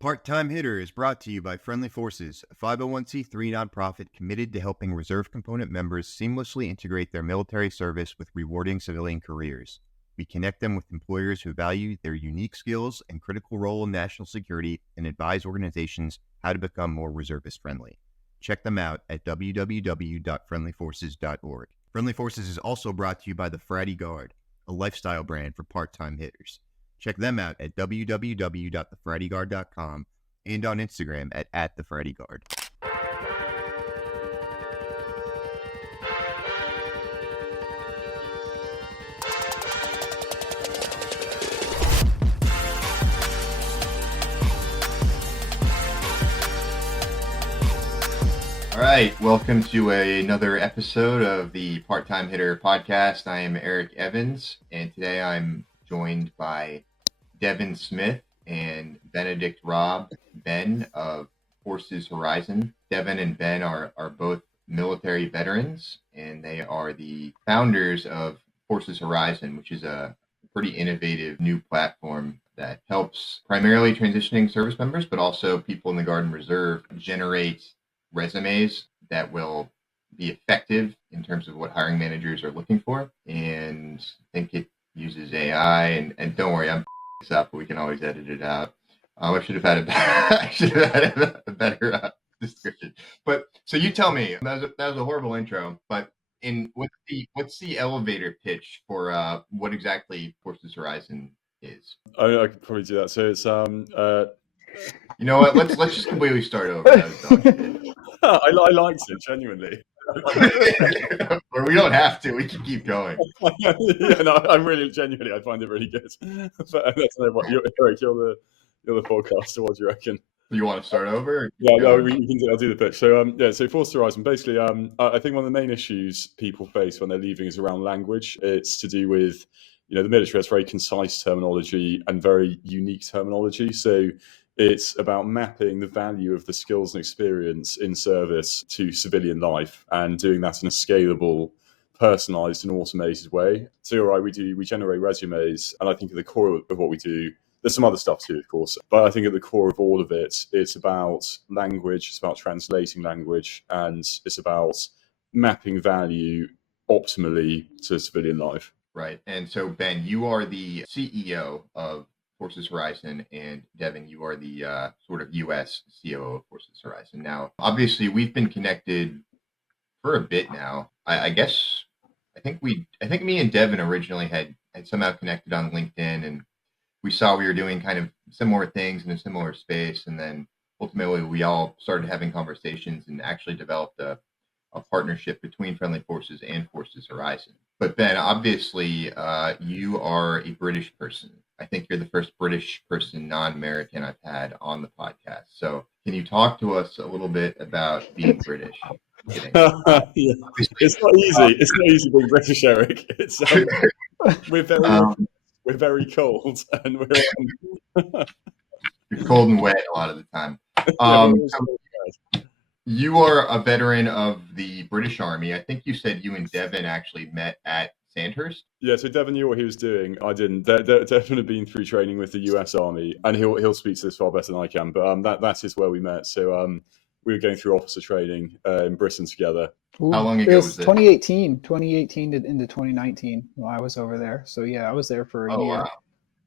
Part-Time Hitter is brought to you by Friendly Forces, a 501c3 nonprofit committed to helping reserve component members seamlessly integrate their military service with rewarding civilian careers. We connect them with employers who value their unique skills and critical role in national security and advise organizations how to become more reservist-friendly. Check them out at www.friendlyforces.org. Friendly Forces is also brought to you by the Fratty Guard, a lifestyle brand for part-time hitters. Check them out at www.thefrattyguard.com and on Instagram at @thefrattyguard. All right, welcome to another episode of the Part-Time Hitter podcast. I am Eric Evans, and today I'm joined by Devon Smith and Benedict Robb Ben of Forces Horizon. Devon and Ben are both military veterans, and they are the founders of Forces Horizon, which is a pretty innovative new platform that helps primarily transitioning service members, but also people in the Guard and Reserve generate resumes that will be effective in terms of what hiring managers are looking for. And I think it uses AI, and don't worry, I'm this up, but we can always edit it out. I should have had a better description. But so you tell me, that was a horrible intro. But what's the elevator pitch for what exactly Forces Horizon is? I could probably do that. So it's You know what? Let's just completely start over. I liked it genuinely. Or we don't have to. We can keep going. Yeah, no, I'm really genuinely. I find it really good. But let's know what Eric, you're the podcaster. What do you reckon? You want to start over? Yeah, no, we can do. I'll do the pitch. So so Forces Horizon. Basically, I think one of the main issues people face when they're leaving is around language. It's to do with, the military has very concise terminology and very unique terminology. So it's about mapping the value of the skills and experience in service to civilian life and doing that in a scalable, personalized and automated way. So you're right, we generate resumes, and I think at the core of what we do, there's some other stuff too, of course, but I think at the core of all of it, it's about language, it's about translating language, and it's about mapping value optimally to civilian life. Right. And so, Ben, you are the CEO of Forces Horizon, and Devon, you are the sort of U.S. COO of Forces Horizon. Now, obviously, we've been connected for a bit now. I think me and Devon originally had somehow connected on LinkedIn, and we saw we were doing kind of similar things in a similar space, and then ultimately we all started having conversations and actually developed a partnership between Friendly Forces and Forces Horizon. But Ben, obviously, you are a British person. I think you're the first British person, non-American, I've had on the podcast. So can you talk to us a little bit about being British? Yeah. It's not easy. It's not easy being British, Eric. It's we're very cold, and we're cold and wet a lot of the time. You are a veteran of the British Army. I think you said you and Devon actually met at Sandhurst. Yeah, so Devon knew what he was doing. I didn't. Devon had been through training with the US Army, and he'll speak to this far better than I can. But that is where we met. So we were going through officer training in Britain together. Ooh, how long ago was it? 2018 into 2019 when I was over there. So yeah, I was there for a year. Wow.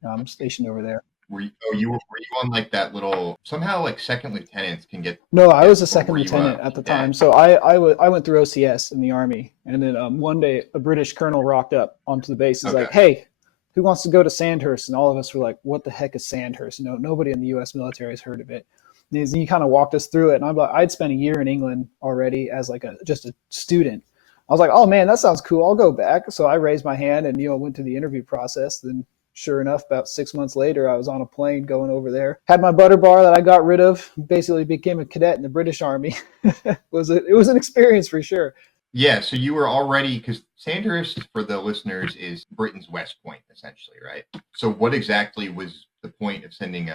I'm stationed over there. Were you on like that little, somehow like second lieutenants can get? No, I was a second lieutenant at the time. So I went through OCS in the Army, and then one day a British colonel rocked up onto the base. He's like, "Hey, who wants to go to Sandhurst?" And all of us were like, "What the heck is Sandhurst?" Nobody in the U.S. military has heard of it. And he kind of walked us through it, and I'd spent a year in England already as like just a student. I was like, "Oh man, that sounds cool. I'll go back." So I raised my hand and went to the interview process. Then sure enough, about 6 months later, I was on a plane going over there. Had my butter bar that I got rid of. Basically became a cadet in the British Army. It was an experience for sure. Yeah, so you were already, because Sandhurst, for the listeners, is Britain's West Point, essentially, right? So what exactly was the point of sending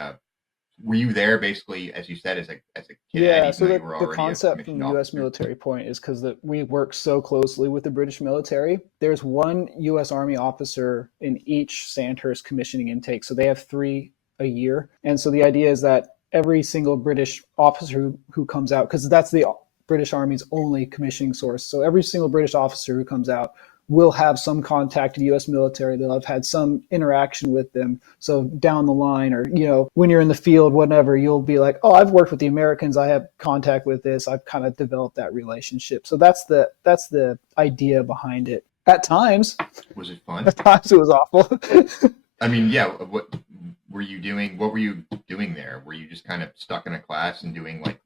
were you there basically, as you said, as a cadet? Yeah, so the concept from the U.S. military point is because we work so closely with the British military. There's one U.S. Army officer in each Sandhurst commissioning intake. So they have 3 a year. And so the idea is that every single British officer who comes out, because that's the British Army's only commissioning source. So every single British officer who comes out will have some contact to the U.S. military. They'll have had some interaction with them. So down the line, or, when you're in the field, whatever, you'll be like, oh, I've worked with the Americans. I have contact with this. I've kind of developed that relationship. So that's the idea behind it. At times. Was it fun? At times it was awful. I mean, yeah. What were you doing? What were you doing there? Were you just kind of stuck in a class and doing like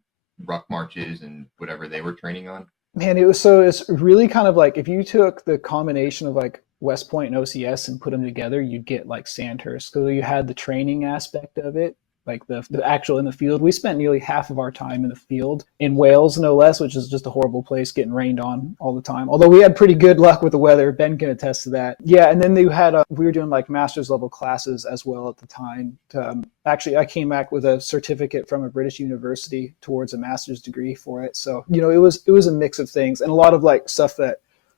ruck marches and whatever they were training on? Man, it's really kind of like if you took the combination of like West Point and OCS and put them together, you'd get like Sandhurst. So you had the training aspect of it, like the actual in the field. We spent nearly half of our time in the field in Wales, no less, which is just a horrible place, getting rained on all the time. Although we had pretty good luck with the weather. Ben can attest to that. Yeah, and then we were doing like master's level classes as well at the time. Actually, I came back with a certificate from a British university towards a master's degree for it. So, it was a mix of things and a lot of like stuff that,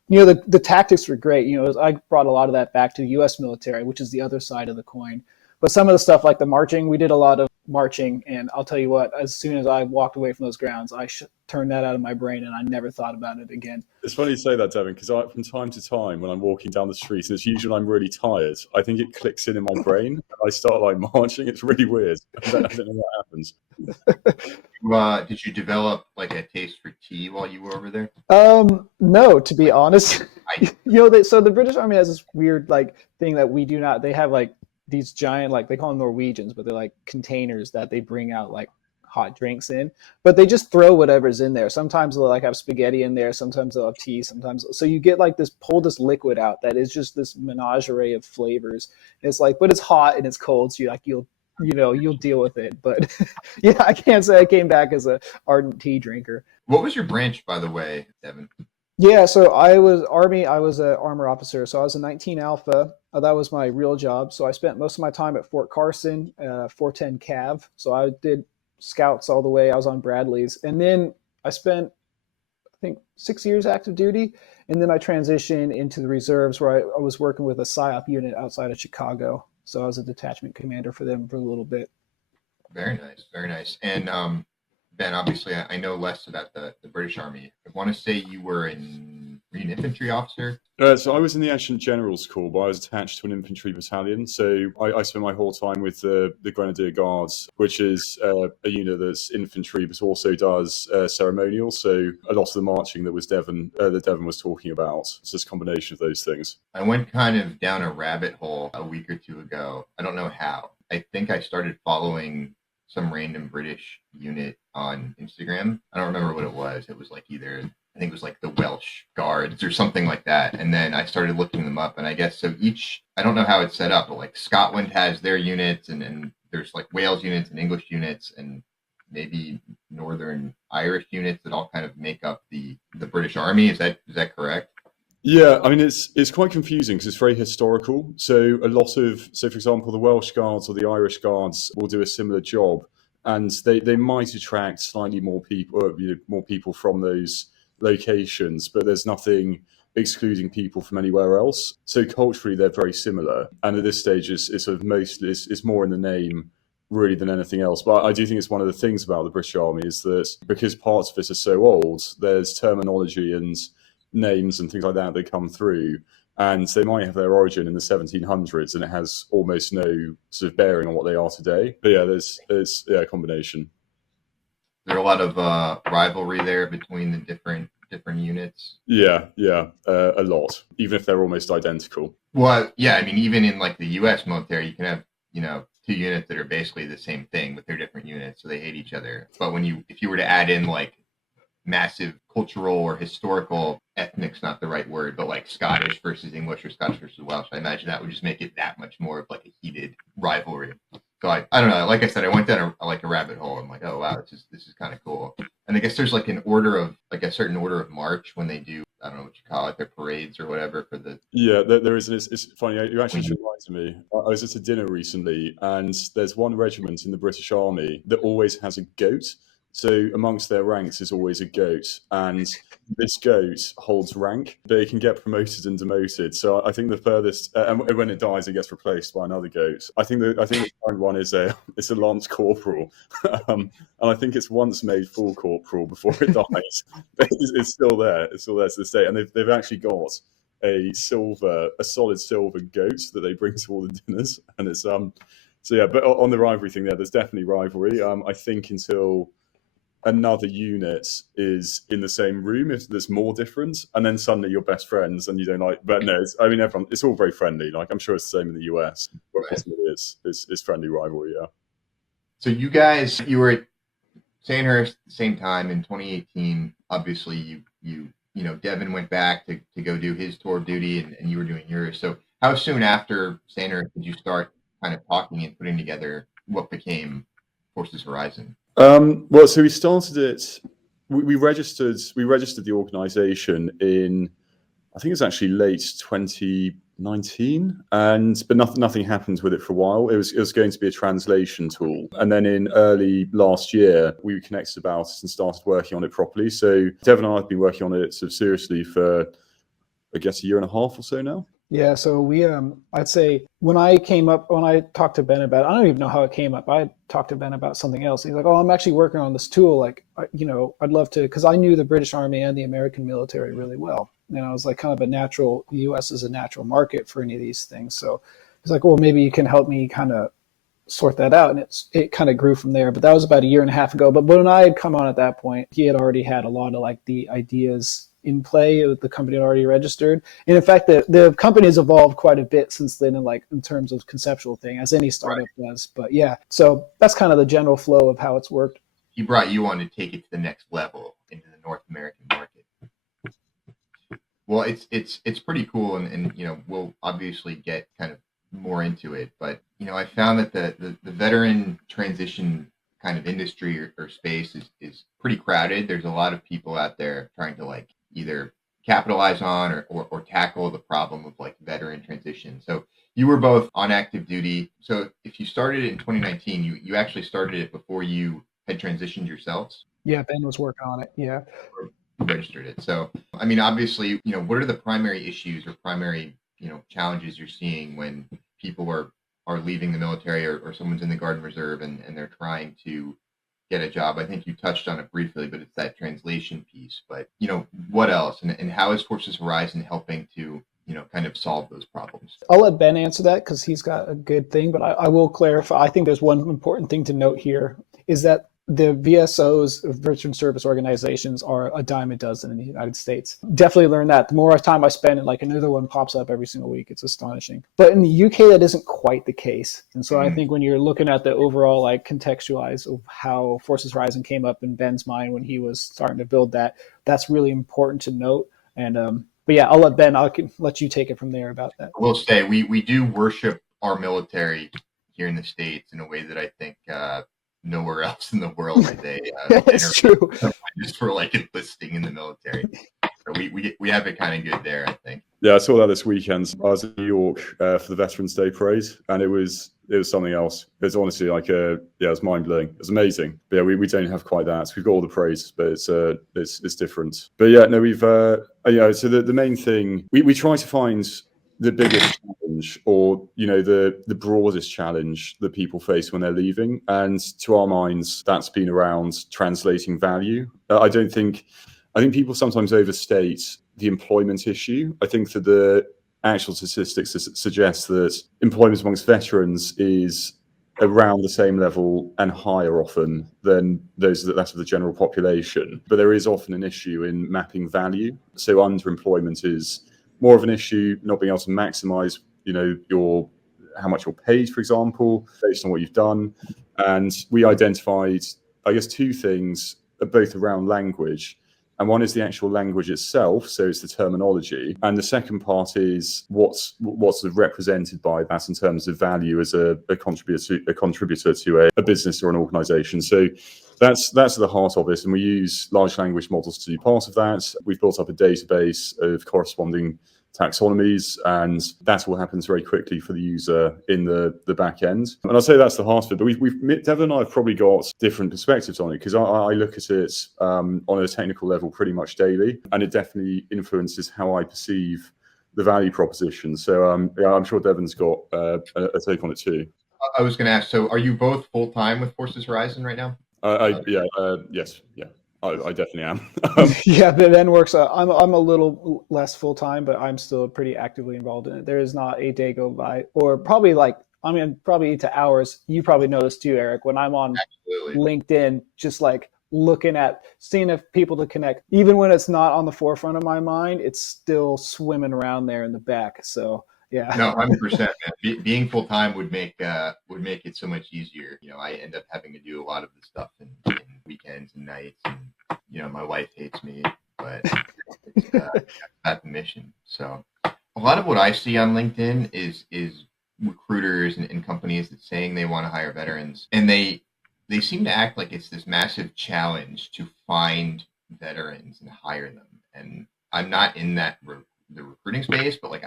the tactics were great. I brought a lot of that back to the U.S. military, which is the other side of the coin. But some of the stuff like the marching, we did a lot of marching. And I'll tell you what, as soon as I walked away from those grounds, I turned that out of my brain and I never thought about it again. It's funny you say that, Devon, because from time to time when I'm walking down the street, and it's usually when I'm really tired, I think it clicks in my brain. I start like marching. It's really weird. I don't know what happens. Did you develop like a taste for tea while you were over there? No, to be honest. So the British Army has this weird like thing that we do not. They have like these giant, like they call them Norwegians, but they're like containers that they bring out like hot drinks in, but they just throw whatever's in there. Sometimes they'll like have spaghetti in there. Sometimes they'll have tea. Sometimes, so you get like pull this liquid out that is just this menagerie of flavors. And it's like, but it's hot and it's cold. So you'll deal with it. But yeah, I can't say I came back as a ardent tea drinker. What was your branch, by the way, Devon? Yeah, so I was Army. I was an armor officer. So I was a 19 Alpha. That was my real job. So I spent most of my time at Fort Carson, 410 Cav. So I did scouts all the way. I was on Bradley's. And then I spent, I think, 6 years active duty. And then I transitioned into the reserves where I was working with a PSYOP unit outside of Chicago. So I was a detachment commander for them for a little bit. Very nice. Very nice. And Ben, obviously, I know less about the British Army. I want to say you were an infantry officer? So I was in the Adjutant General's Corps, but I was attached to an infantry battalion. So I spent my whole time with the Grenadier Guards, which is a unit that's infantry, but also does ceremonial. So a lot of the marching that Devon was talking about. It's just a combination of those things. I went kind of down a rabbit hole a week or two ago. I don't know how. I think I started following some random British unit on Instagram. I don't remember what it was. It was like I think it was like the Welsh Guards or something like that. And then I started looking them up, and I guess so I don't know how it's set up, but like Scotland has their units, and there's like Wales units and English units and maybe Northern Irish units that all kind of make up the British Army. Is that correct? Yeah, I mean, it's quite confusing because it's very historical. So for example, the Welsh Guards or the Irish Guards will do a similar job, and they might attract slightly more people from those locations, but there's nothing excluding people from anywhere else. So culturally, they're very similar, and at this stage, it's sort of it's more in the name really than anything else. But I do think it's one of the things about the British Army is that because parts of it are so old, there's terminology and names and things like that come through, and they might have their origin in the 1700s, and it has almost no sort of bearing on what they are today. But yeah, there's a combination. There are a lot of rivalry there between the different units. Yeah, a lot, even if they're almost identical. Well, yeah, I mean, even in like the U.S. military, you can have two units that are basically the same thing, but they're different units, so they hate each other. But if you were to add in like massive cultural or historical, ethnic's not the right word, but like Scottish versus English or Scottish versus Welsh, I imagine that would just make it that much more of like a heated rivalry. So I don't know. Like I said, I went down a rabbit hole. I'm like, oh wow, this is kind of cool. And I guess there's like a certain order of march when they do, I don't know what you call it, their parades or whatever for the. Yeah, there is. It's funny. You actually reminded me. I was at a dinner recently, and there's one regiment in the British Army that always has a goat. So amongst their ranks is always a goat, and this goat holds rank, but it can get promoted and demoted. So I think the furthest, and when it dies, it gets replaced by another goat. I think the current one is it's a lance corporal, and I think it's once made full corporal before it dies. But it's still there. It's still there to this day, and they've actually got a solid silver goat that they bring to all the dinners, and it's so yeah. But on the rivalry thing, there's definitely rivalry. I think until another unit is in the same room, if there's more difference, and then suddenly you're best friends and you don't like. But no, everyone, it's all very friendly. Like I'm sure it's the same in the US, where it's friendly rivalry. Yeah. So you were at Sandhurst at the same time in 2018. Obviously, you Devon went back to go do his tour of duty, and you were doing yours. So how soon after Sandhurst did you start kind of talking and putting together what became Forces Horizon? Well, so we started it. We registered the organisation in, I think it was actually late 2019, but nothing happened with it for a while. It was going to be a translation tool, and then in early last year we connected about it and started working on it properly. So Devon and I have been working on it sort of seriously for, I guess, a year and a half or so now. Yeah, so we, I'd say when I talked to Ben about it, I don't even know how it came up. I talked to Ben about something else. He's like, "Oh, I'm actually working on this tool. Like, I'd love to," because I knew the British Army and the American military really well, and I was like, kind of the U.S. is a natural market for any of these things. So he's like, "Well, maybe you can help me kind of sort that out," and it kind of grew from there. But that was about a year and a half ago. But when I had come on at that point, he had already had a lot of like the ideas in play. The company had already registered, and in fact the company has evolved quite a bit since then, in terms of conceptual thing, as any startup does. But yeah, so that's kind of the general flow of how it's worked. He brought you on to take it to the next level into the North American market. Well, it's pretty cool, and we'll obviously get kind of more into it, but I found that the veteran transition kind of industry or space is pretty crowded. There's a lot of people out there trying to like either capitalize on or tackle the problem of like veteran transition. So you were both on active duty. So if you started it in 2019, you actually started it before you had transitioned yourselves? Yeah, Ben was working on it. Yeah. Registered it. So, I mean, obviously, what are the primary issues or primary, challenges you're seeing when people are leaving the military or someone's in the Guard and Reserve and they're trying to get a job? I think you touched on it briefly, but it's that translation piece. But, what else? And how is Forces Horizon helping to, kind of solve those problems? I'll let Ben answer that because he's got a good thing, but I will clarify. I think there's one important thing to note here is that the VSOs, veteran service organizations, are a dime a dozen in the United States. Definitely learned that. The more time I spend, like another one pops up every single week. It's astonishing. But in the UK, that isn't quite the case. And so I think when you're looking at the overall like contextualize of how Forces Horizon came up in Ben's mind when he was starting to build that, that's really important to note. And but yeah, I'll let Ben. I can let you take it from there about that. We'll say we do worship our military here in the States in a way that I think nowhere else in the world today. It's true. Just for like enlisting in the military. So we have it kind of good there, I think. Yeah, I saw that this weekend. I was in New York for the Veterans Day parade, and it was something else. It was honestly like it was mind blowing. It was amazing. But yeah, we don't have quite that. We've got all the praise, but it's different. But yeah, no, we've so the main thing we try to find the biggest challenge or the broadest challenge that people face when they're leaving, and to our minds that's been around translating value. I think people sometimes overstate the employment issue. I think that the actual statistics suggest that employment amongst veterans is around the same level and higher often than that of the general population, but there is often an issue in mapping value. So underemployment is more of an issue, not being able to maximize, how much you're paid, for example, based on what you've done. And we identified, I guess, two things, both around language. And one is the actual language itself, so it's the terminology. And the second part is what's sort of represented by that in terms of value as a contributor to a business or an organization. So that's at the heart of it. And we use large language models to do part of that. We've built up a database of corresponding taxonomies, and that all happens very quickly for the user in the back end. And I'd say that's the heart of it. But Devon and I have probably got different perspectives on it, because I look at it on a technical level pretty much daily, and it definitely influences how I perceive the value proposition. So I'm sure Devon's got a take on it too. I was going to ask, so are you both full-time with Forces Horizon right now? Yes. I definitely am. Yeah, Ben works. I'm a little less full time, but I'm still pretty actively involved in it. There is not a day go by, or probably probably to hours. You probably know this too, Eric. When I'm on LinkedIn, just like looking at seeing if people to connect, even when it's not on the forefront of my mind, it's still swimming around there in the back. So yeah. No, 100%. Being full time would make it so much easier. I end up having to do a lot of the stuff in weekends and nights, and my wife hates me, but it's that's the mission. So a lot of what I see on LinkedIn is recruiters and companies that saying they want to hire veterans, and they seem to act like it's this massive challenge to find veterans and hire them. And I'm not in the recruiting space, but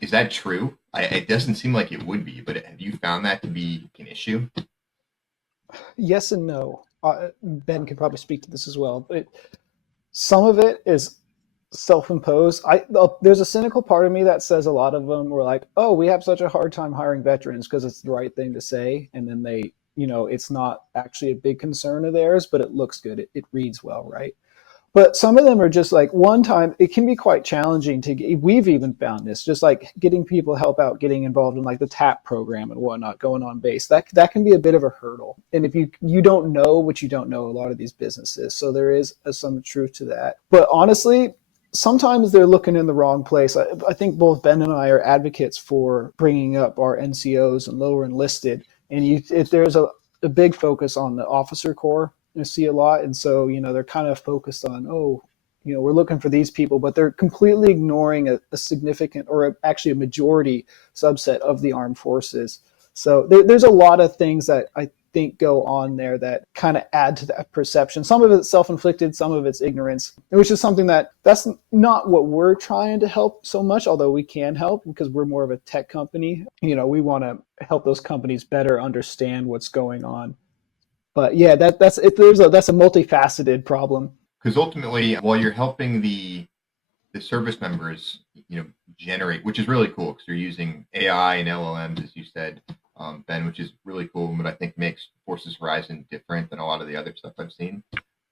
is that true? It doesn't seem like it would be, but have you found that to be an issue? Yes and no. Ben could probably speak to this as well. But some of it is self-imposed. There's a cynical part of me that says a lot of them were like, oh, we have such a hard time hiring veterans because it's the right thing to say. And then they, it's not actually a big concern of theirs, but it looks good. It reads well, right? But some of them are just like, one time, it can be quite challenging we've even found this, just like getting people help out, getting involved in like the TAP program and whatnot, going on base. That can be a bit of a hurdle. And if you don't know what you don't know, a lot of these businesses. So there is some truth to that. But honestly, sometimes they're looking in the wrong place. I think both Ben and I are advocates for bringing up our NCOs and lower enlisted. And if there's a big focus on the officer corps, you see a lot. And so, they're kind of focused on, we're looking for these people, but they're completely ignoring a significant, or actually a majority subset of the armed forces. So there's a lot of things that I think go on there that kind of add to that perception. Some of it's self-inflicted, some of it's ignorance, which is something that's not what we're trying to help so much, although we can help because we're more of a tech company. We want to help those companies better understand what's going on. But yeah, that's a multifaceted problem. Because ultimately, while you're helping the service members, generate, which is really cool because you're using AI and LLMs, as you said, Ben, which is really cool, but I think makes Forces Horizon different than a lot of the other stuff I've seen.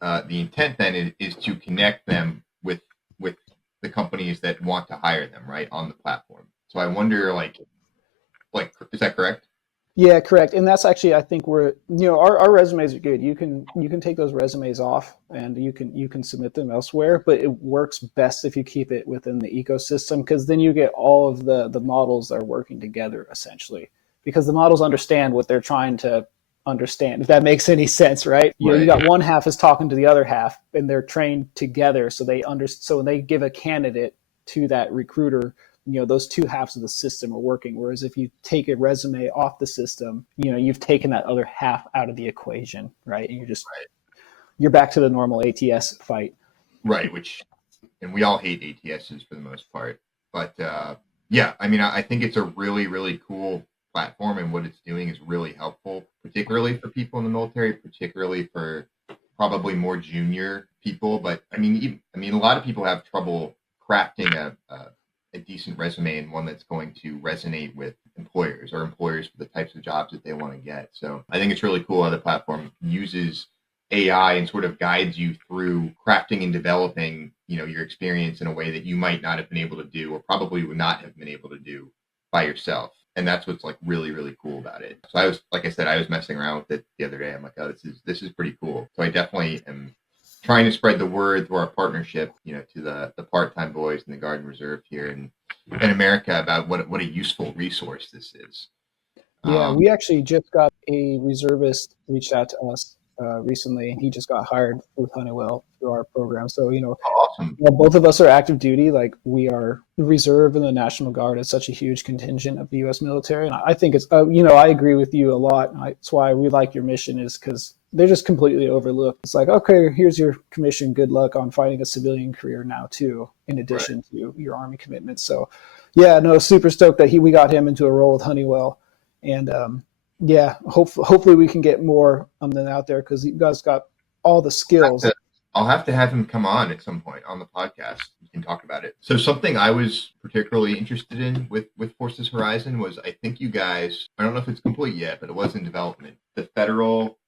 The intent then is to connect them with the companies that want to hire them, right, on the platform. So I wonder, like, is that correct? Yeah, correct. And that's actually, I think our resumes are good. You can take those resumes off and you can submit them elsewhere, but it works best if you keep it within the ecosystem, because then you get all of the models that are working together essentially, because the models understand what they're trying to understand, if that makes any sense, right? You got one half is talking to the other half and they're trained together. So when they give a candidate to that recruiter, those two halves of the system are working. Whereas if you take a resume off the system, you've taken that other half out of the equation, right? And you're back to the normal ATS fight. Right. And we all hate ATSs for the most part, but yeah, I mean, I think it's a really, really cool platform, and what it's doing is really helpful, particularly for people in the military, particularly for probably more junior people. But I mean, a lot of people have trouble crafting a decent resume and one that's going to resonate with employers for the types of jobs that they want to get. So I think it's really cool how the platform uses AI and sort of guides you through crafting and developing, your experience in a way that you might not have been able to do, or probably would not have been able to do by yourself. And that's what's like really, really cool about it. So I was messing around with it the other day. I'm like, oh, this is pretty cool. So I definitely am trying to spread the word through our partnership, to the part-time boys and the Guard and Reserve here in America about what a useful resource this is. Yeah, we actually just got a reservist reached out to us recently, and he just got hired with Honeywell through our program. So, Awesome. both of us are active duty. Like, we are the reserve and the National Guard is such a huge contingent of the U.S. military. And I think it's, I agree with you a lot. That's why we like your mission, is because they're just completely overlooked. It's like, okay, here's your commission. Good luck on finding a civilian career now too, in addition to your Army commitment. So, yeah, no, super stoked that we got him into a role with Honeywell, and hopefully we can get more than out there, because you guys got all the skills. I'll have to have him come on at some point on the podcast. We can talk about it. So something I was particularly interested in with Forces Horizon was, I think you guys, I don't know if it's complete yet, but it was in development, the federal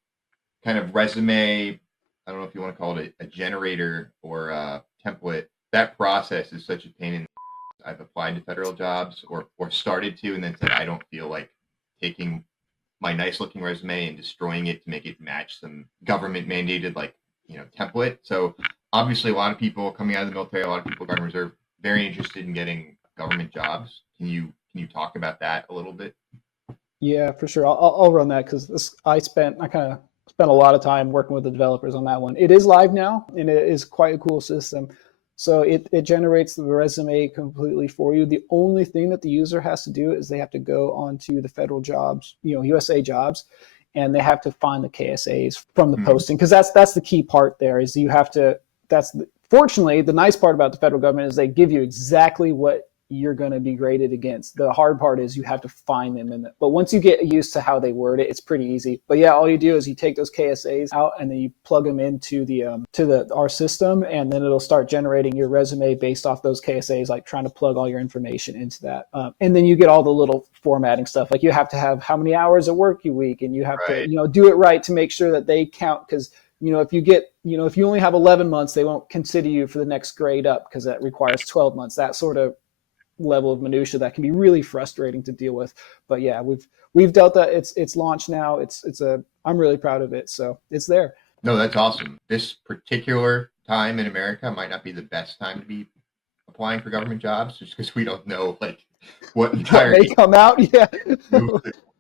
kind of resume, I don't know if you want to call it a generator or a template. That process is such a pain in the ass. I've applied to federal jobs or started to, and then said I don't feel like taking my nice looking resume and destroying it to make it match some government mandated template. So obviously a lot of people coming out of the military, a lot of people Guard and Reserve, very interested in getting government jobs. Can you talk about that a little bit? Yeah, for sure. I'll run that, because I kind of spent a lot of time working with the developers on that one. It is live now, and it is quite a cool system. So it generates the resume completely for you. The only thing that the user has to do is they have to go onto the federal jobs, USA jobs, and they have to find the KSAs from the posting, because that's the key part there. Is you have to. Fortunately, the nice part about the federal government is they give you exactly what you're going to be graded against. The hard part is you have to find them but once you get used to how they word it, it's pretty easy. But yeah, all you do is you take those KSAs out and then you plug them into our system, and then it'll start generating your resume based off those KSAs, like trying to plug all your information into that. And then you get all the little formatting stuff, like you have to have how many hours of work you week, and you have to do it right to make sure that they count, because if you only have 11 months, they won't consider you for the next grade up, because that requires 12 months. That sort of level of minutia that can be really frustrating to deal with. But yeah, we've dealt that. It's launched now. I'm really proud of it. So it's there. No, that's awesome. This particular time in America might not be the best time to be applying for government jobs, just because we don't know what entirely may come out. Yeah.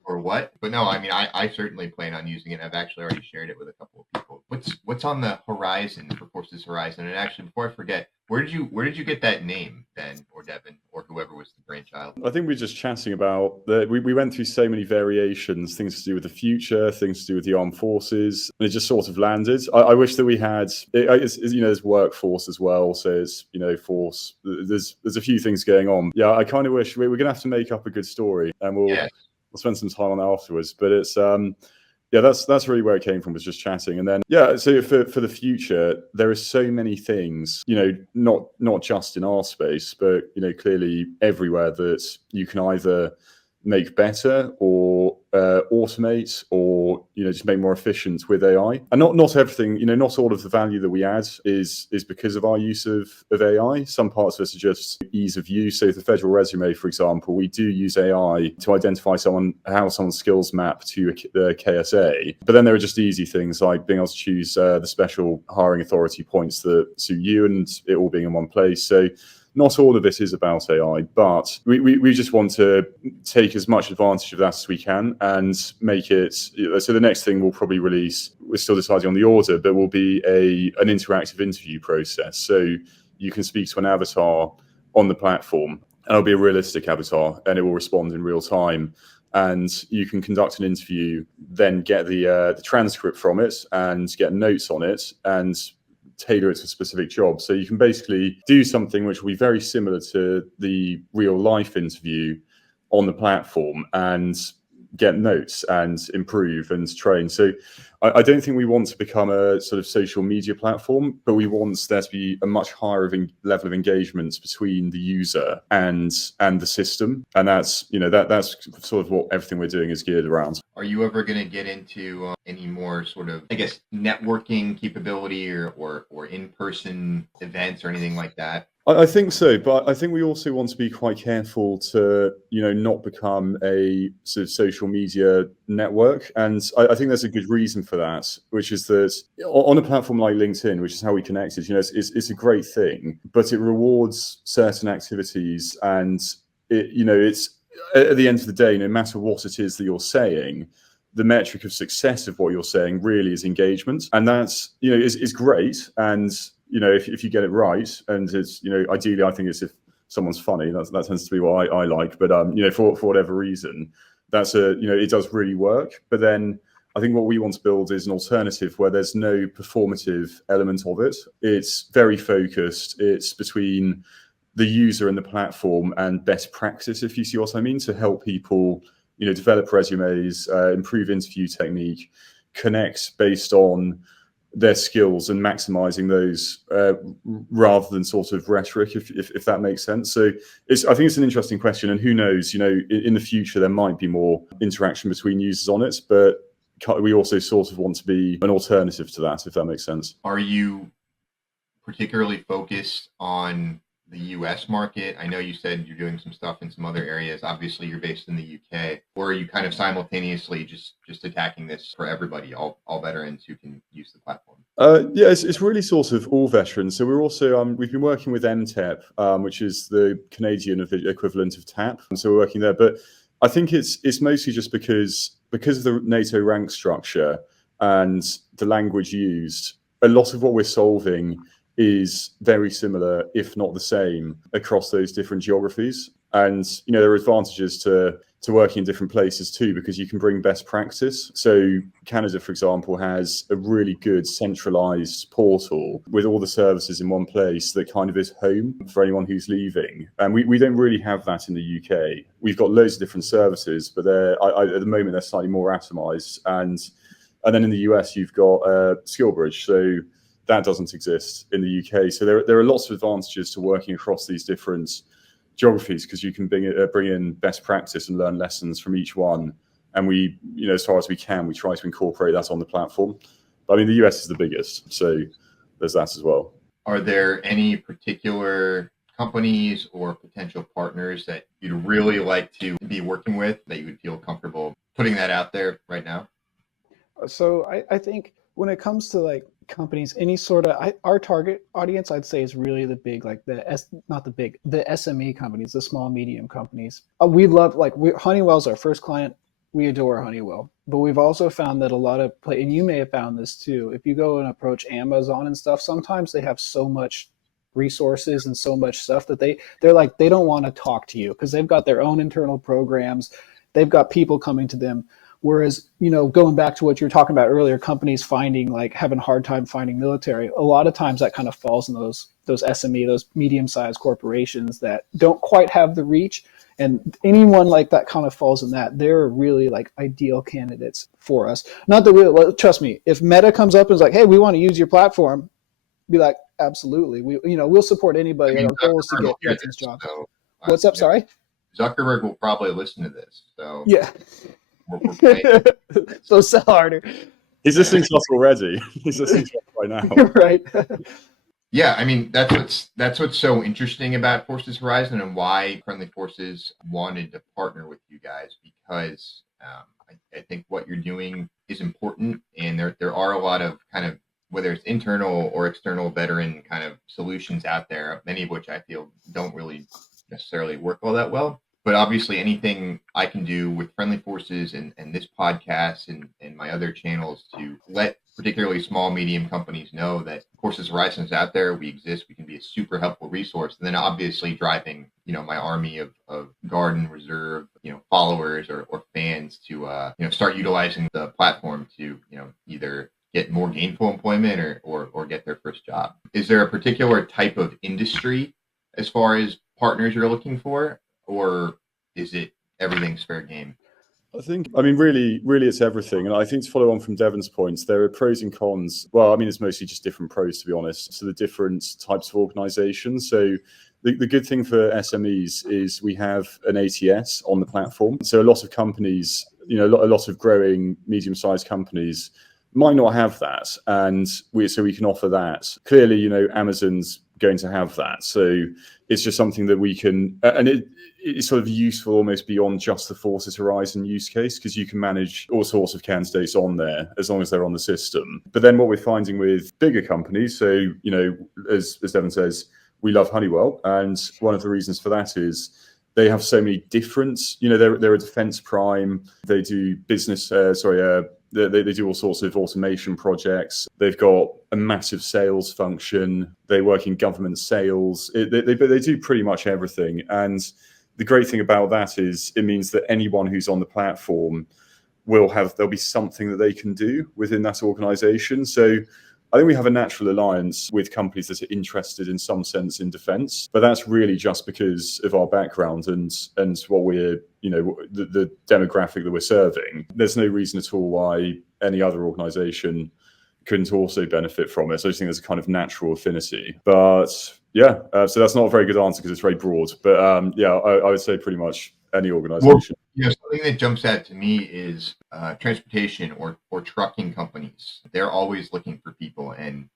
Or what. But no, I mean, I certainly plan on using it. I've actually already shared it with a couple of people. What's on the horizon for Forces Horizon? And actually, before I forget, where did you get that name, Ben or Devon or whoever was the brainchild? I think we were just chatting about that. We went through so many variations, things to do with the future, things to do with the armed forces, and it just sort of landed. I wish that we had, there's workforce as well. So it's, force. There's a few things going on. Yeah, I kind of wish we're going to have to make up a good story, and we'll spend some time on that afterwards. But it's that's really where it came from, was just chatting. And then so for the future, there are so many things, not just in our space, but clearly everywhere, that you can either make better or automate, or just make more efficient with AI. And not everything, not all of the value that we add is because of our use of AI. Some parts of it are just ease of use. So the federal resume, for example, we do use AI to identify how someone's skills map to the KSA. But then there are just easy things like being able to choose the special hiring authority points that suit you, and it all being in one place. So not all of it is about AI, but we just want to take as much advantage of that as we can and make it. So the next thing we'll probably release, we're still deciding on the order, but will be an interactive interview process. So you can speak to an avatar on the platform, and it'll be a realistic avatar, and it will respond in real time. And you can conduct an interview, then get the transcript from it and get notes on it, and tailor it to a specific job. So you can basically do something which will be very similar to the real life interview on the platform, and get notes and improve and train. So I don't think we want to become a sort of social media platform, but we want there to be a much higher level of engagement between the user and the system. And that's that's sort of what everything we're doing is geared around. Are you ever going to get into any more sort of, I guess, networking capability or in-person events or anything like that? I think so, but I think we also want to be quite careful to, not become a sort of social media network. And I think there's a good reason for that, which is that on a platform like LinkedIn, which is how we connected, it's a great thing, but it rewards certain activities. And it's at the end of the day, no matter what it is that you're saying, the metric of success of what you're saying really is engagement. And that's, is great. And, if you get it right, and it's, ideally, I think it's if someone's funny, that tends to be what I like. But, for whatever reason, that's it does really work. But then I think what we want to build is an alternative where there's no performative element of it. It's very focused. It's between the user and the platform and best practice, if you see what I mean, to help people, develop resumes, improve interview technique, connect based on their skills and maximizing those rather than sort of rhetoric, if that makes sense. So I think it's an interesting question, and who knows, in the future there might be more interaction between users on it, but we also sort of want to be an alternative to that, if that makes sense. Are you particularly focused on the US market? I know you said you're doing some stuff in some other areas. Obviously, you're based in the UK. Or are you kind of simultaneously just attacking this for everybody, all veterans who can use the platform? Yeah, it's really sort of all veterans. So we're also we've been working with MTEP, which is the Canadian equivalent of TAP. So we're working there, but I think it's mostly just because of the NATO rank structure and the language used. A lot of what we're solving is very similar, if not the same, across those different geographies. And there are advantages to working in different places too, because you can bring best practice. So Canada, for example, has a really good centralized portal with all the services in one place that kind of is home for anyone who's leaving. And we don't really have that in the UK. We've got loads of different services, but at the moment they're slightly more atomized. And then in the US, you've got SkillBridge. So that doesn't exist in the UK. So there are lots of advantages to working across these different geographies, because you can bring in best practice and learn lessons from each one. And we, as far as we can, we try to incorporate that on the platform. But I mean, the US is the biggest, so there's that as well. Are there any particular companies or potential partners that you'd really like to be working with, that you would feel comfortable putting that out there right now? So I think when it comes to like companies, any sort of our target audience, I'd say, is really the big, like the SME companies, the small medium companies. We love, Honeywell's our first client. We adore Honeywell, but we've also found that a lot of and you may have found this too, if you go and approach Amazon and stuff, sometimes they have so much resources and so much stuff that they're like, they don't want to talk to you because they've got their own internal programs. They've got people coming to them. Whereas, going back to what you were talking about earlier, companies having a hard time finding military, a lot of times that kind of falls in those SME, those medium-sized corporations that don't quite have the reach. And anyone like that kind of falls in that. They're really like ideal candidates for us. Not that trust me, if Meta comes up and is like, hey, we want to use your platform, be like, absolutely. We'll support anybody. Our goal is to get veterans jobs. So, what's up? Sorry? Zuckerberg will probably listen to this. So yeah. So sell harder. He's listening to us already. He's listening to us right now. Right. Yeah, I mean, that's what's so interesting about Forces Horizon and why Friendly Forces wanted to partner with you guys, because I think what you're doing is important, and there are a lot of kind of, whether it's internal or external veteran kind of solutions out there, many of which I feel don't really necessarily work all that well. But obviously anything I can do with Friendly Forces and this podcast and my other channels to let particularly small, medium companies know that Forces Horizon is out there, we exist, we can be a super helpful resource. And then obviously driving, my army of Guard and Reserve, followers or fans to, start utilizing the platform to, either get more gainful employment or get their first job. Is there a particular type of industry as far as partners you're looking for? Or is it everything's fair game? Really, it's everything. And I think to follow on from Devon's points, there are pros and cons. Well, it's mostly just different pros, to be honest. So the different types of organizations. So the good thing for SMEs is we have an ATS on the platform. So a lot of companies, a lot of growing medium-sized companies might not have that. And we can offer that. Clearly, Amazon's going to have that. So it's just something that we can, and it's sort of useful almost beyond just the Forces Horizon use case, because you can manage all sorts of candidates on there as long as they're on the system. But then what we're finding with bigger companies, so, as Devon says, we love Honeywell. And one of the reasons for that is they have so many different, they're a defense prime. They do business, they do all sorts of automation projects. They've got a massive sales function. They work in government sales. They do pretty much everything. And the great thing about that is it means that anyone who's on the platform there'll be something that they can do within that organization. So I think we have a natural alliance with companies that are interested in some sense in defense, but that's really just because of our background and what we're, the demographic that we're serving. There's no reason at all why any other organization couldn't also benefit from it. So I just think there's a kind of natural affinity. But yeah, so that's not a very good answer because it's very broad. But I would say pretty much any organization. Well, something that jumps out to me is transportation or trucking companies. They're always looking for people, and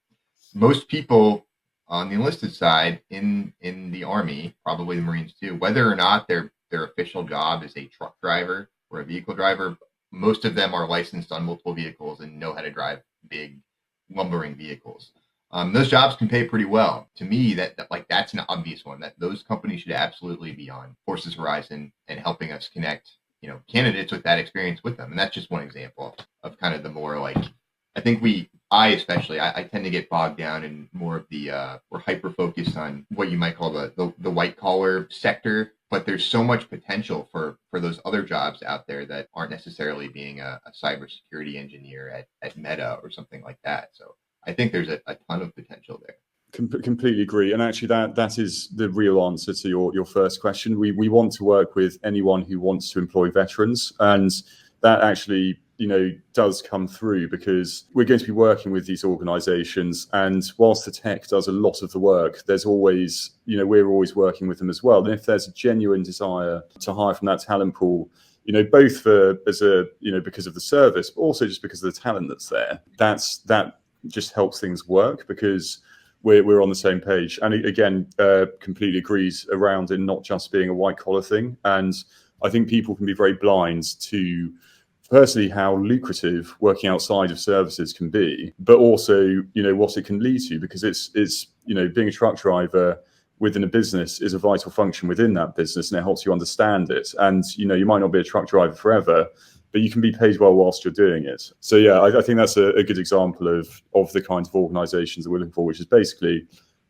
most people on the enlisted side in the Army, probably the Marines too, whether or not their official job is a truck driver or a vehicle driver, most of them are licensed on multiple vehicles and know how to drive big lumbering vehicles. Those jobs can pay pretty well. To me, that's an obvious one that those companies should absolutely be on Forces Horizon and helping us connect, candidates with that experience with them. And that's just one example of kind of the more I think I tend to get bogged down in more of the we're hyper focused on what you might call the white collar sector, but there's so much potential for those other jobs out there that aren't necessarily being a cybersecurity engineer at Meta or something like that. So I think there's a ton of potential there. Completely agree. And actually that is the real answer to your first question. We want to work with anyone who wants to employ veterans. And that actually, does come through because we're going to be working with these organizations. And whilst the tech does a lot of the work, there's always, we're always working with them as well. And if there's a genuine desire to hire from that talent pool, both because of the service, but also just because of the talent that's there, that just helps things work because we're on the same page. And again, completely agrees around it not just being a white collar thing. And I think people can be very blind to firstly how lucrative working outside of services can be, but also, what it can lead to, because it's being a truck driver within a business is a vital function within that business and it helps you understand it. And, you might not be a truck driver forever, but you can be paid well whilst you're doing it. So yeah, I think that's a good example of the kinds of organizations that we're looking for, which is basically,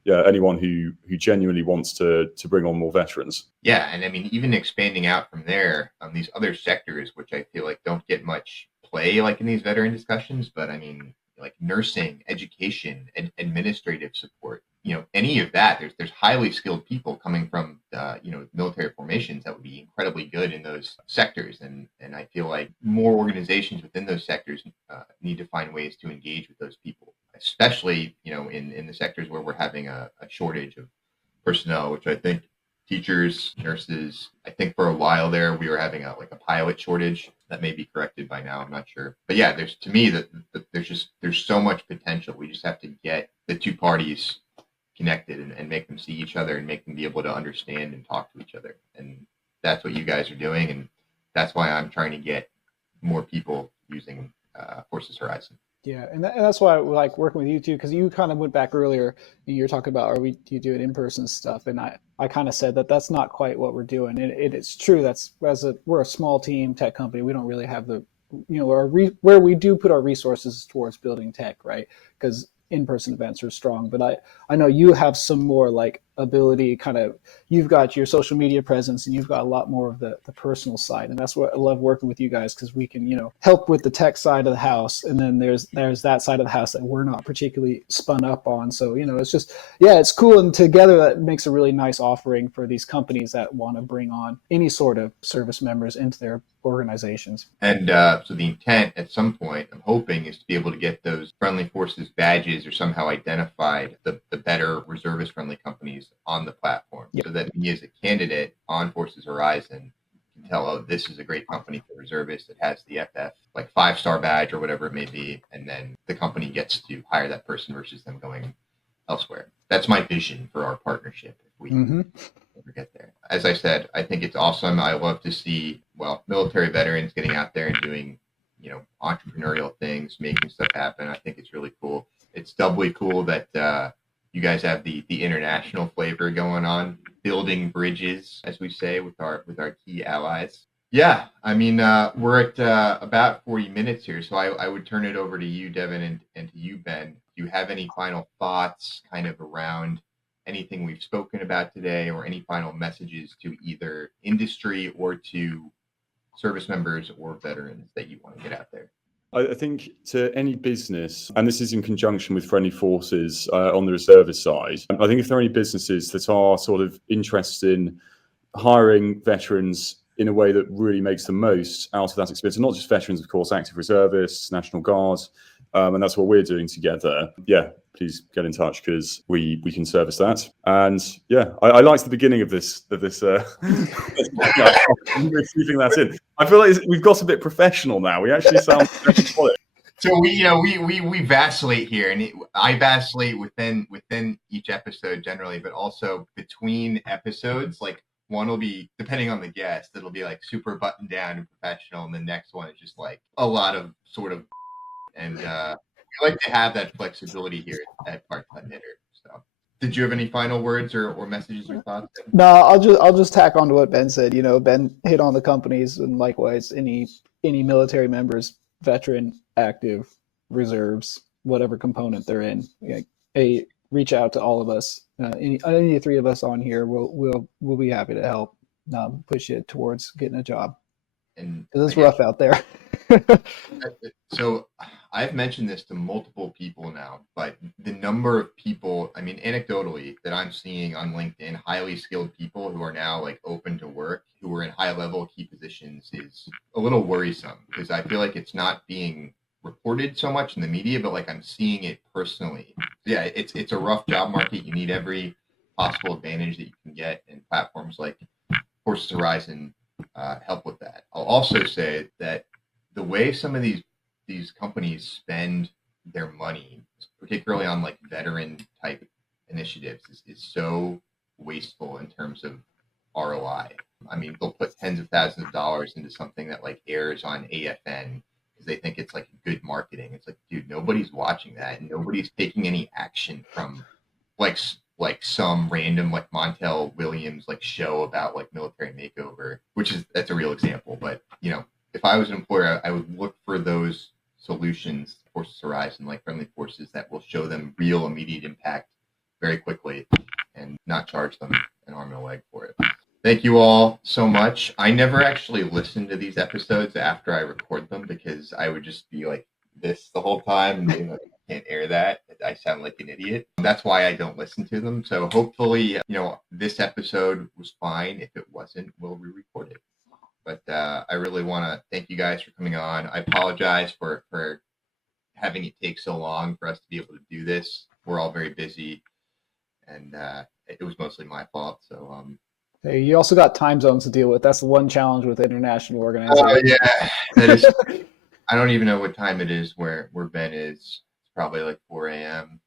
anyone who genuinely wants to bring on more veterans. Yeah, and I mean, even expanding out from there, these other sectors, which I feel like don't get much play like in these veteran discussions, but I mean, like nursing, education, and administrative support, any of that, there's highly skilled people coming from, military formations that would be incredibly good in those sectors. And I feel like more organizations within those sectors need to find ways to engage with those people, especially, in the sectors where we're having a shortage of personnel, which I think teachers, nurses, I think for a while there, we were having a pilot shortage that may be corrected by now. I'm not sure. But yeah, there's so much potential. We just have to get the two parties connected and make them see each other and make them be able to understand and talk to each other. And that's what you guys are doing. And that's why I'm trying to get more people using Forces Horizon. Yeah, and that's why I like working with you too, because you kind of went back earlier and you're talking about, do you do it in-person stuff? And I kind of said that's not quite what we're doing. And it's true. We're a small team tech company. We don't really have where we do put our resources towards building tech, right? Because in-person events are strong, but I know you have some more like ability, you've got your social media presence and you've got a lot more of the personal side. And that's what I love working with you guys, because we can, help with the tech side of the house. And then there's that side of the house that we're not particularly spun up on. So, it's just, it's cool. And together that makes a really nice offering for these companies that want to bring on any sort of service members into their organizations. And so the intent at some point, I'm hoping, is to be able to get those friendly forces badges or somehow identified the better reservist friendly companies on the platform. Yep. So that me as a candidate on Forces Horizon can tell, this is a great company for reservists. It has the FF, like 5-star badge or whatever it may be. And then the company gets to hire that person versus them going elsewhere. That's my vision for our partnership if we ever get there. As I said, I think it's awesome. I love to see, military veterans getting out there and doing, entrepreneurial things, making stuff happen. I think it's really cool. It's doubly cool that you guys have the international flavor going on building bridges, as we say, with our key allies. Yeah, I mean, we're at about 40 minutes here, so I would turn it over to you, Devin, and to you, Ben. Do you have any final thoughts kind of around anything we've spoken about today, or any final messages to either industry or to service members or veterans that you want to get out there? I think to any business, and this is in conjunction with Friendly Forces on the reservist side, I think if there are any businesses that are sort of interested in hiring veterans in a way that really makes the most out of that experience, and not just veterans, of course, active reservists, National Guard, and that's what we're doing together. Yeah, please get in touch because we can service that. And yeah, I liked the beginning of this. Receiving that in, I feel like we've got a bit professional now. We actually sound solid. So we vacillate here, and I vacillate within each episode generally, but also between episodes. Like one will be, depending on the guest, it'll be like super buttoned down and professional, and the next one is just like a lot of sort of. And we like to have that flexibility here at Part-Time Hitter. So, did you have any final words or messages or thoughts? No, I'll just tack on to what Ben said. Ben hit on the companies, and likewise any military members, veteran, active, reserves, whatever component they're in. Reach out to all of us. Any of the three of us on here, we'll be happy to help push you towards getting a job. And it's rough out there. So I've mentioned this to multiple people now, but the number of people, I mean, anecdotally, that I'm seeing on LinkedIn, highly skilled people who are now like open to work, who are in high level key positions, is a little worrisome because I feel like it's not being reported so much in the media, but like I'm seeing it personally. Yeah, it's a rough job market. You need every possible advantage that you can get, and platforms like Forces Horizon help with that. I'll also say that the way some of these companies spend their money, particularly on like veteran type initiatives, is so wasteful in terms of ROI. I mean, they'll put tens of thousands of dollars into something that like airs on AFN because they think it's like good marketing. It's like, dude, nobody's watching that, and nobody's taking any action from like some random like Montel Williams like show about like military makeover, that's a real example. But if I was an employer, I would look for those solutions, Forces Horizon, like Friendly Forces, that will show them real immediate impact very quickly and not charge them an arm and a leg for it. Thank you all so much. I never actually listen to these episodes after I record them because I would just be like this the whole time and being like, I can't air that. I sound like an idiot. That's why I don't listen to them. So hopefully, this episode was fine. If it wasn't, we'll re-record it. But I really want to thank you guys for coming on. I apologize for having it take so long for us to be able to do this. We're all very busy, and it was mostly my fault. So, hey, you also got time zones to deal with. That's the one challenge with international organizations. Oh yeah, that is. I don't even know what time it is where Ben is. It's probably like 4 a.m.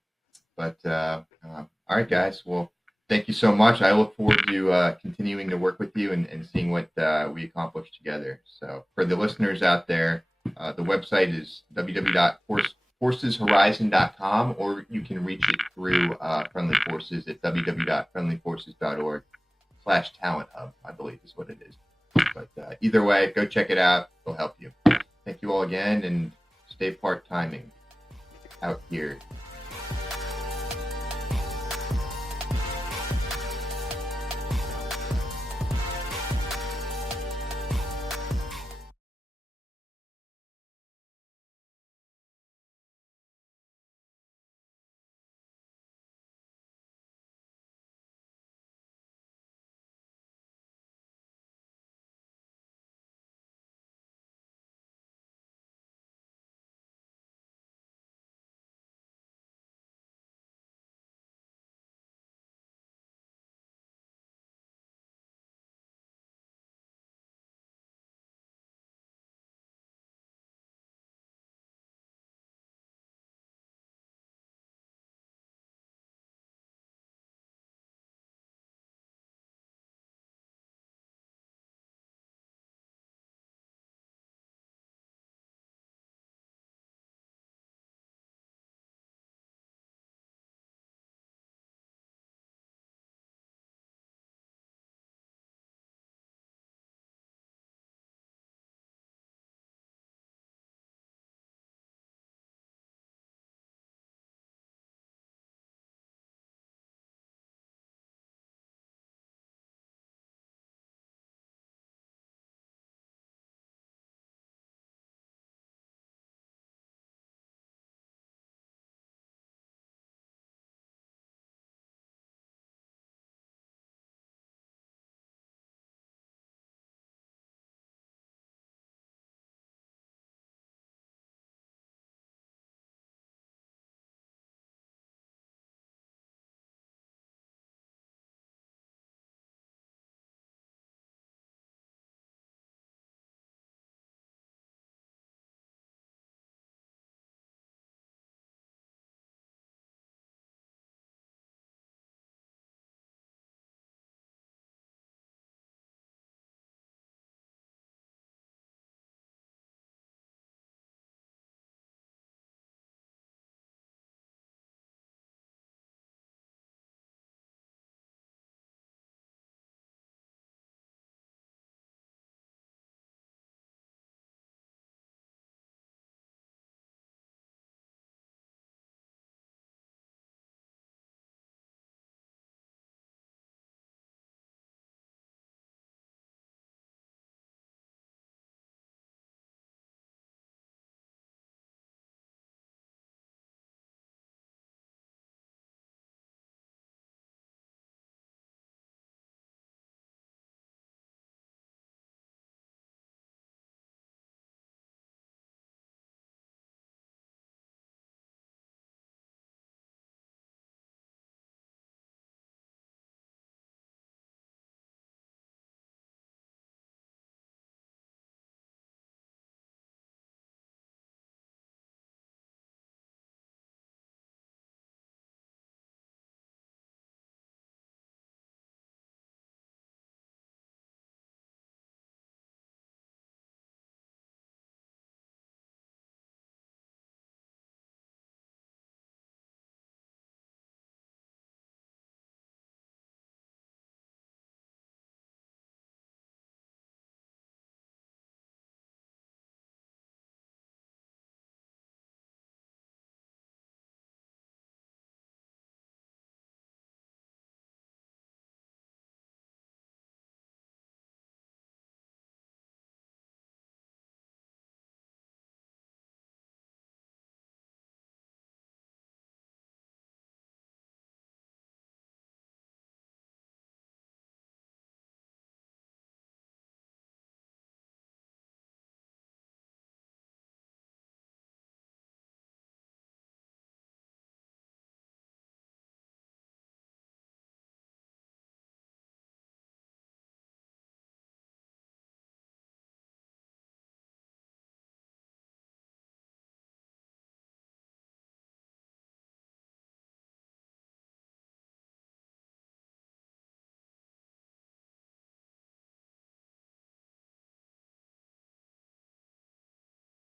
But all right, guys. Well, thank you so much. I look forward to continuing to work with you and seeing what we accomplish together. So for the listeners out there, the website is www.forceshorizon.com, or you can reach it through Friendly Forces at www.friendlyforces.org/talent hub, I believe is what it is. But either way, go check it out. It'll help you. Thank you all again, and stay part-timing out here